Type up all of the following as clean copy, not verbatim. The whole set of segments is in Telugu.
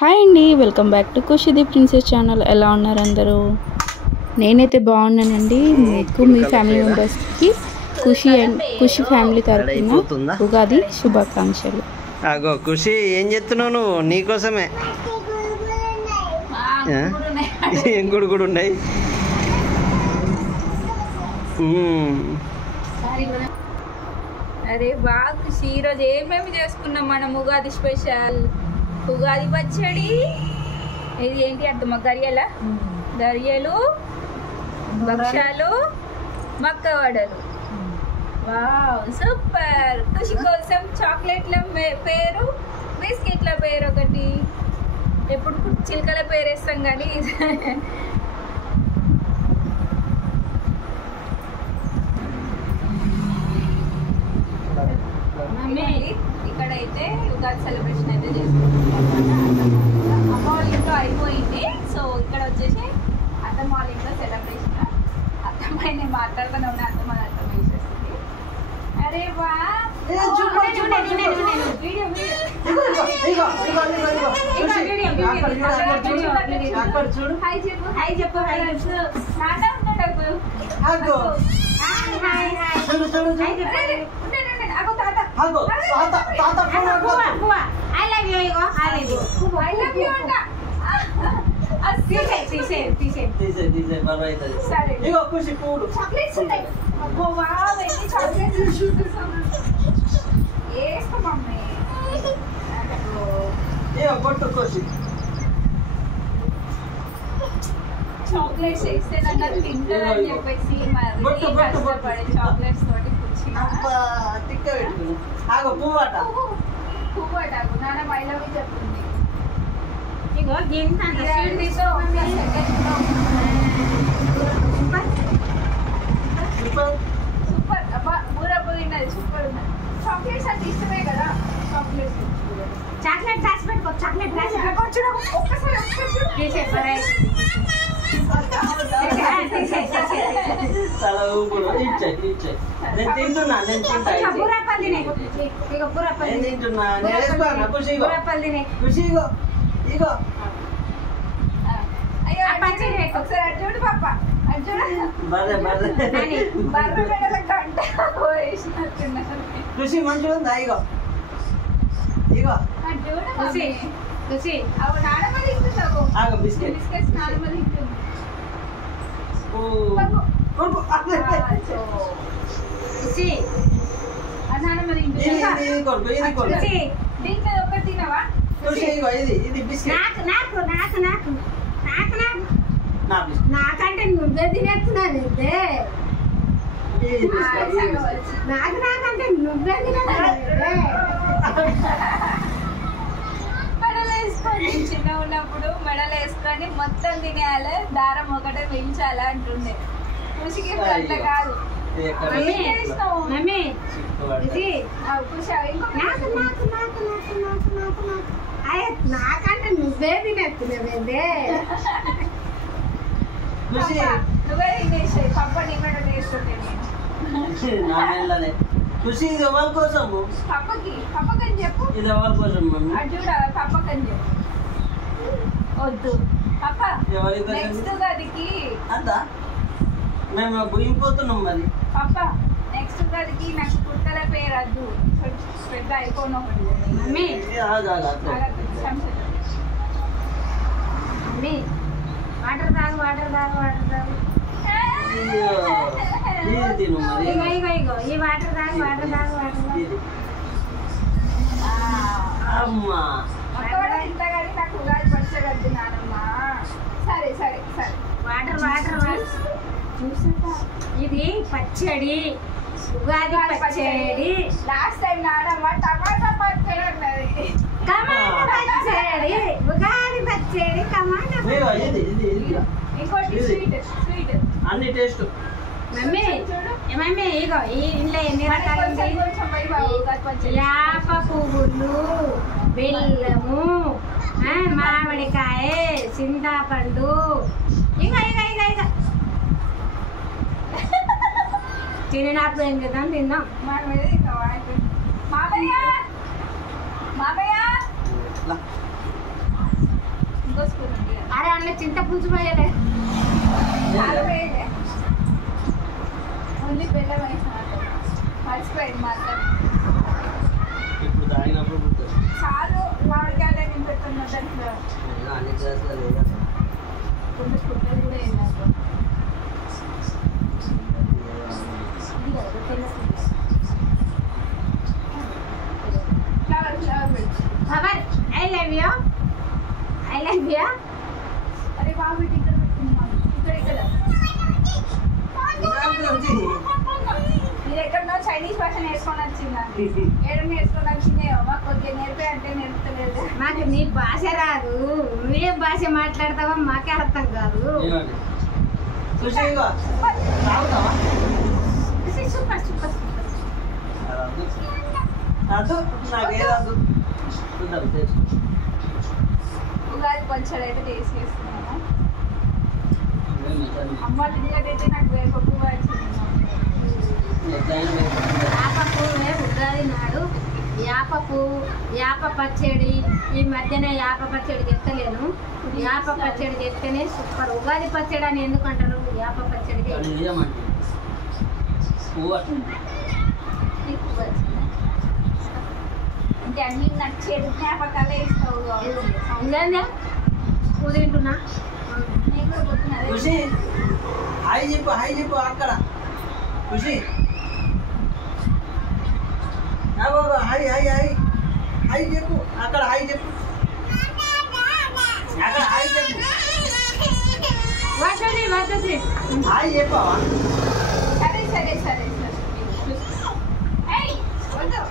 హాయ్ అండి, welcome back to Khushi princess channel. ఎలా ఉన్నారు అందరూ? నేనైతే బాగున్నానండి. మీకు మీ ఫ్యామిలీ మెంబర్స్కి ఖుషి ఫ్యామిలీ తరఫున ఉగాది శుభాకాంక్షలు. అగో ఖుషి, ఏం చెప్తున్నావు నువ్వు? నీకోసమే ఏం గుడుగుడు ఉన్నాయి. అరే బా ఖుషి, ఈరోజు ఏమేమి చేసుకున్నాం మనం? ఉగాది స్పెషల్ ఉగాది పచ్చడి. ఇది ఏంటి అర్థమా? గరియలు, భక్షాలు, మక్క వడలు. Wow super. ఖుషి కోసం చాక్లెట్ల పేరు, బిస్కెట్ల పేరు ఒకటి. ఎప్పుడు చిలకల పేరు వేస్తాం కానీ ఇక్కడైతే ఉగాది సెలబ్రేషన్ అయితే చేసుకుంటున్నాం అన్నమాట. అమ్మ వాళ్ళ ఇంట్లో అయిపోయింది. సో ఇక్కడ వచ్చేసి అత్తమ్మ వాళ్ళ ఇంట్లో సెలబ్రేషన్. అత్తమ్మ నేను మాట్లాడుతూనే ఉన్నా, అత్తమ్మ అర్థం వేసేస్తుంది. అరే వా చాక్లెట్స్ వేస్తే నాకు తింటారని చెప్పేసి కష్టపడే చాక్లెట్స్ తోటి పువ్వటాకు నాన్న మైలవి చెప్తుంది. సూపర్ అబ్బా, ఊర పోయినది సూపర్ ఉన్నది. చాక్లెట్స్ అంటే ఇష్టమే కదా. చాక్లెట్ రాసి పెట్టుకో. చాక్లెట్ రాసి ఒక్కసారి చూడు పాప, ఖుషి మంచిగా ఉందా? ఇగో ఇగో బిస్కెట్స్ నార్మల్ దీంట్లో ఒకటి తినవా? నాకంటే నువ్వే తినేస్తున్నాను. నాకంటే నువ్వే మెడలు వేసుకొని చిన్న ఉన్నప్పుడు మెడలు వేసుకొని మొత్తం తినేయాలి, దారం ఒకటే పెంచాలి అంటుండే. ఖుషికి అట్లా కాదు. నాకంటే నువ్వే తినేస్తున్నావే. నువ్వే తినేసాయి పప్ప, నీ మెడలు వేస్తుంటే నేను. ఖుషి ఇది ఎవరి కోసము? పప్పకని చెప్పు. ఇది ఎవరి కోసం? అది చూడ పప్పకని చెప్పు. వద్దు పప్ప, నెక్స్ట్ ఉగాదికి అంతా మేము పోయిపోతున్నాం. మరి పప్ప నెక్స్ట్ ఉగాదికి నాకు కుక్కల పేరు వద్దు, పెద్ద అయిపోను. వాటర్ తాగు, వాటర్ తాగు, వాటర్ తాగు. ఇగో ఈ వాటర్ తాగు, వాటర్ తాగు, వాటర్ తాగు. ఇంతగాని నాకు ఉగాది పచ్చడి వద్దు నానమ్మా. సరే సరే సరే, వాటర్ వాటర్ వాటర్. ఇది పచ్చడి, ఉగాది పచ్చడి. లాస్ట్ టైం నానమ్మ టమాటా పచ్చడి అన్నది. టమాటా పచ్చడి, ఉగాది పచ్చడి, టమాటా పచ్చడి. ఇంకోటి స్వీట్ స్వీట్ అన్ని టేస్ట్. మమ్మీ ఇగో ఇంట్లో ఎన్ని రకాలు ఉంటాయి? యాప పువ్వులు, బెల్లము, మామిడికాయ, చింతపండు. ఇగో ఇగ ఇగ ఇగ తినేటప్పుడు ఏం చేద్దాం? తిందాం. మామయ్య మామయ్య ఇంకో స్పూన్ ఉంది కదా. అరే అందులో చింత పులుసు పోయలే. చాలా వేయలే, ఓన్లీ బెల్లం వేసిన మర్చిపోయింది మాత్రం. ఇప్పుడు తాగినప్పుడు గుర్తుంది. చాలు మామిడికాయలు నేను పెడుతున్నా దాంట్లో అన్ని గ్లాసులు లేదా కొంచెం పుట్టలు కూడా వేయాలి. ఫ్లవర్ ఫ్లవర్ పెట్టు. ఖబర్ I love you, I love you. అరే బాబు ఇక్కడ పెట్టుకున్నాం, ఇక్కడ ఇక్కడ మీరు ఎక్కడో చైనీస్ భాష నేర్చుకొని వచ్చిందండి. ఏడు నేర్చుకొని వచ్చిందేమో మాకు కొద్దిగా నేర్పే అంటే నేర్పుతలేదు. మాకు నీ భాష రాదు, నువ్వేం భాష మాట్లాడతావో మాకే అర్థం కాదు. చూసేవా తాగుతావా? సూపర్ సూపర్ అదు నాకేదదు చూద్దాం టేస్ట్. ఉగాది పచ్చడి అయితే టేస్ట్ చేస్తున్నాను. అమ్మ ఇంకటైతే నాకు వేపపు వచ్చింది. యాపపు ఉగాది నాడు యాప పచ్చడి. ఈ మధ్యన యాప పచ్చడి చెప్తలేను, యాప పచ్చడి చెప్తేనే సూపర్. ఉగాది పచ్చడి అని ఎందుకు అంటారు? యాప పచ్చడి అంటే అన్ని నచ్చేది జ్ఞాపకాలే ఇస్తావు. తింటున్నా నేను కూడా పోతున్నది. ఖుషి హాయ్ చెప్పు, హాయ్ చెప్పు అక్కడ. ఖుషి బాబా హాయ్ హాయ్ హాయ్ హాయ్ చెప్పు అక్కడ, హాయ్ చెప్పు అక్కడ, హాయ్ చెప్పు. హాయ్ చెప్పావా? సరే సరే సరే సరే. ఏయ్ వద్దు,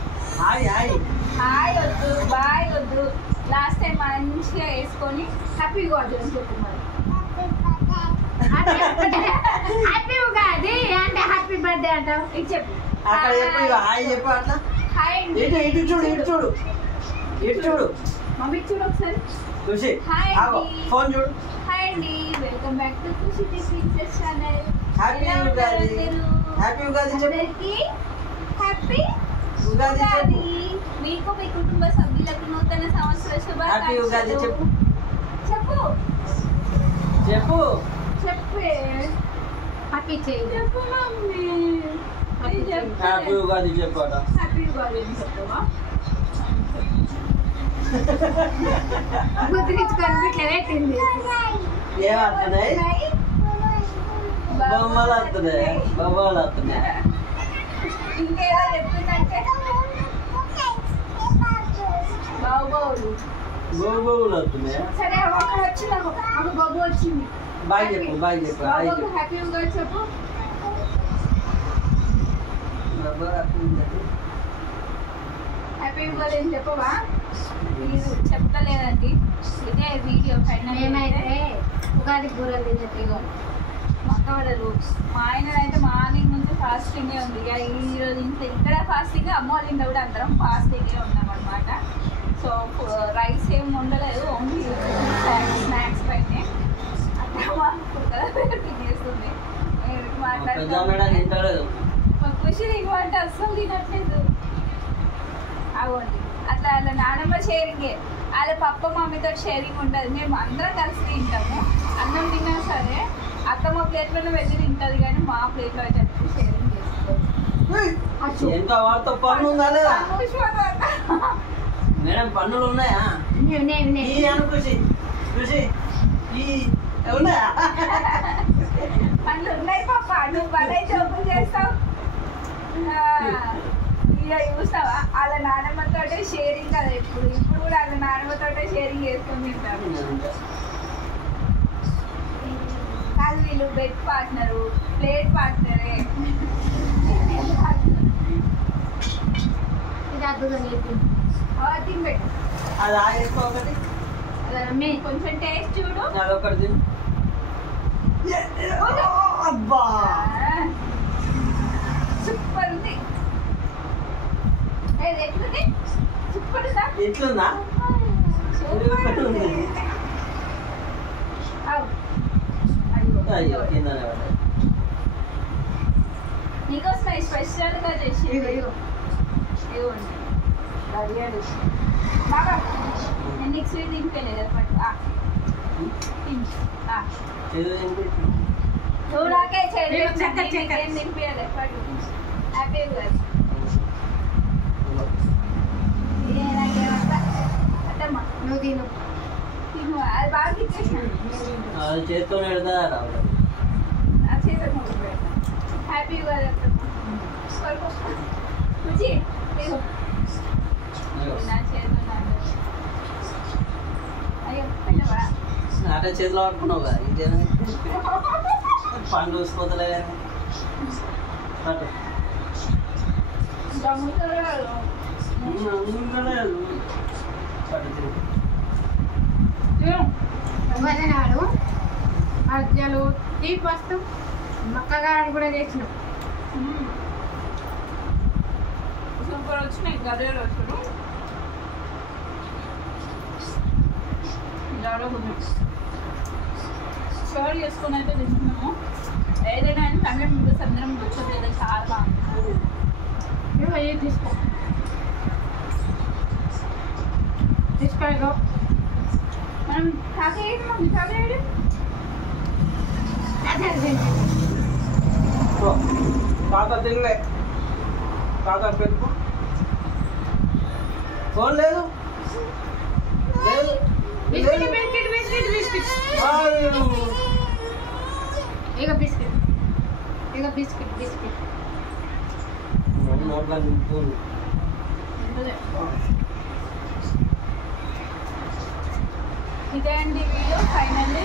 హాయ్ హాయ్ హాయ్ వద్దు, బాయ్ వద్దు. లాస్ట్ టైం మంచిగా వేసుకొని హ్యాపీ గాడ్ అని చెప్పు. మరి హ్యాపీ ఉగాది అంటే హ్యాపీ బర్త్డే అంటావు. ఇది చెప్పు అక్కడ చెప్పు, ఇక హాయ్ చెప్పు అట్లా. హాయ్ అండి. ఇటు ఇటు చూడు, ఇటు చూడు, ఇటు చూడు. మమ్మీ చూడు ఒకసారి. ఖుషి హాయ్ ఆగో, అండి. ఫోన్ చూడు. హాయ్ అండి, welcome back to Khushi princess channel. Happy Ugadi, happy Ugadi చెప్పు. అందరికీ హ్యాపీ ఉగాది చెప్పు. ఉగాది. మీకు మీ కుటుంబ సభ్యులకు నూతన సంవత్సర హ్యాపీ ఉగాది శుభాకాంక్షలు. చెప్పు. చెప్పు చెప్పు చెప్పే హ్యాపీ చేయి. చెప్పు మమ్మీ. హ్యాపీ ఉగాది చెప్పు అట. హ్యాపీ ఉగాది అని చెప్పవా? ముద్రించుకొని ఇట్లా పెట్టింది. ఏం వస్తున్నాయి? బొమ్మలు వస్తున్నాయి, బొమ్మలు వస్తున్నాయి. ఇంకేదో చెప్తుందంటే బాబోలు. బొమ్మలు వస్తున్నాయి. సరే అక్కడ వచ్చింది, ఒక బాబు వచ్చింది. బాయ్ చెప్పు, బాయ్ చెప్పు, హాయ్ బాబు చెప్పు. హ్యాపీ ఉగాది చెప్పు. బాబా హ్యాపీ ఉగాది. హ్యాపీ ఉగాది అని చెప్పవా? మీరు చెప్తలేదండి. ఇదే వీడియో ఫైనల్. మేమైతే ఉగాది కూరలు తిన్నట్టుగా మక్కవడలు. మా ఆయన అయితే మార్నింగ్ నుంచి ఫాస్టింగే ఉంది. ఇక ఈరోజు ఇక్కడ ఫాస్టింగ్, అమ్మ వాళ్ళ ఇంట్లో కూడా అందరం ఫాస్టింగే ఉన్నాం అనమాట. సో రైస్ ఏం ఉండలేదు, ఓన్లీ స్నాక్స్ పైనే. అట్లా తినేస్తుంది. తింటలేదు. ఖుషి తినమంటే అస్సలు తినట్లేదు. అవ్వండి అట్లా వాళ్ళ నానమ్మ షేరింగే, వాళ్ళ పప్ప మమ్మీతో షేరింగ్ ఉంటుంది. మేము అందరం కలిసి తింటాము. అన్నం తిన్నా సరే అత్తమ్మ ప్లేట్లోనే వెళ్ళి తింటుంది, కానీ మా ప్లేట్లో అయితే ఎప్పుడు షేరింగ్ చేసుకోవాలి. ఇంకా వాటితో పన్ను ఉందా లేదా? మేడం పన్నులు ఉన్నాయా? ఈ అను ఖుషి, ఖుషి ఈ ఉన్నాయా? పనులు ఉన్నాయి పాప, నువ్వు పని అయితే ఓపెన్ చేస్తావు. ఇక చూస్తావా వాళ్ళ నానమ్మతో షేరింగ్ కదా ఇప్పుడు కూడా వాళ్ళ నానమ్మతో షేరింగ్ చేసుకొని తింటారు. కాదు వీళ్ళు బెడ్ పార్ట్నరు, ప్లేట్ పార్ట్నరే. ఇది అద్దుగా నీకు తినబెట్టు. అది ఆగేసుకో ఒకటి, కొంచెం టేస్ట్ చూడు. అదొకటి తిను. అబ్బా సూపర్ ఉంది. ఎట్లుంది? సూపర్ ఉందా? ఎట్లుందా? సూపర్ ఉంది. అయ్యో కిందనే పడ్డది. నీకోసం స్పెషల్గా చేసి ఇవ్వండి బాబా. నేను నీకు స్వీట్ తింపేలేదు పట్టు. చూడాకే చక్కర్ చక్కర్. నింపియాలి హ్యాపీ ఉగాది. అత్తమ్మ నువ్వు తిను. తిను, అది బాగా ఇచ్చేసిన చేతితో పెడతా హ్యాపీ ఉగాది అత్తమ్మ. రుచి తిను. నా చేతిలో అయ్యో పెట్టవా నాట చేతిలో పట్టుకున్నావు కదా ఇంకేనా పండు చూసిపోతలే పట్టు ఉగాది నాడు మధ్యలో తీపి వస్తూ మక్కగారు కూడా తెచ్చినాం. సూపర్ వచ్చినాయి గర్రెలు వచ్చాడు షోర్ చేసుకుని అయితే తింటున్నాము. ఏదైనా అని ఫ్యామిలీ మెంబర్స్ అందరం కూర్చోలేదు చాలా బాగుంది. నువ్వు అయ్యి తీసుకో తీసుకో. మనం తాగేయడం మమ్మీ తాగేయడం తాత తినలే తాత పెట్టుకో ఫోన్ లేదు లేదు బిస్కెట్ బిస్కెట్ బిస్కెట్ బిస్కెట్ ఇక బిస్కెట్ ఇక బిస్కెట్ బిస్కెట్ నోట్లా నింపుతుంది ఇదే అండి వీడియో ఫైనల్లీ.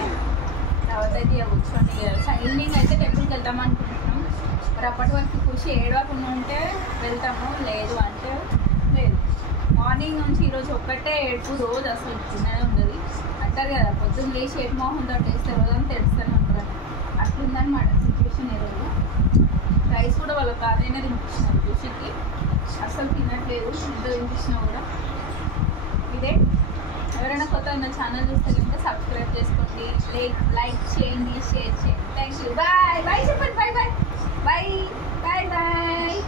తర్వాత అయితే కూర్చోండి ఈవినింగ్ అయితే టెంపుల్కి వెళ్దాం అనుకుంటున్నాం. మరి అప్పటి వరకు ఖుషి ఏడవకుండా ఉంటే వెళ్తాము, లేదు అంటే లేదు. మార్నింగ్ నుంచి ఈరోజు ఒక్కటే ఏడుపు రోజు అసలు తిన్నదే ఉండదు. అంటారు కదా పొద్దున్న లేచి ఏడు మోహంతో టేస్ట్ రోజంతా తెలుస్తూనే ఉంటుంది. అట్లుందనమాట సిచ్యువేషన్ ఈరోజు. రైస్ కూడా వాళ్ళ కాదైనా తినిపించినారు ఖుషికి, అస్సలు తినట్లేదు ఎంత తినిపించినా కూడా. ఇదే ఎవరైనా కొత్త నా ఛానల్ చూస్తే కనుక సబ్స్క్రైబ్ చేసుకోండి, లైక్ చేయండి, షేర్ చేయండి. Thank you. బాయ్ బాయ్ చెప్పండి. Bye bye bye bye bye.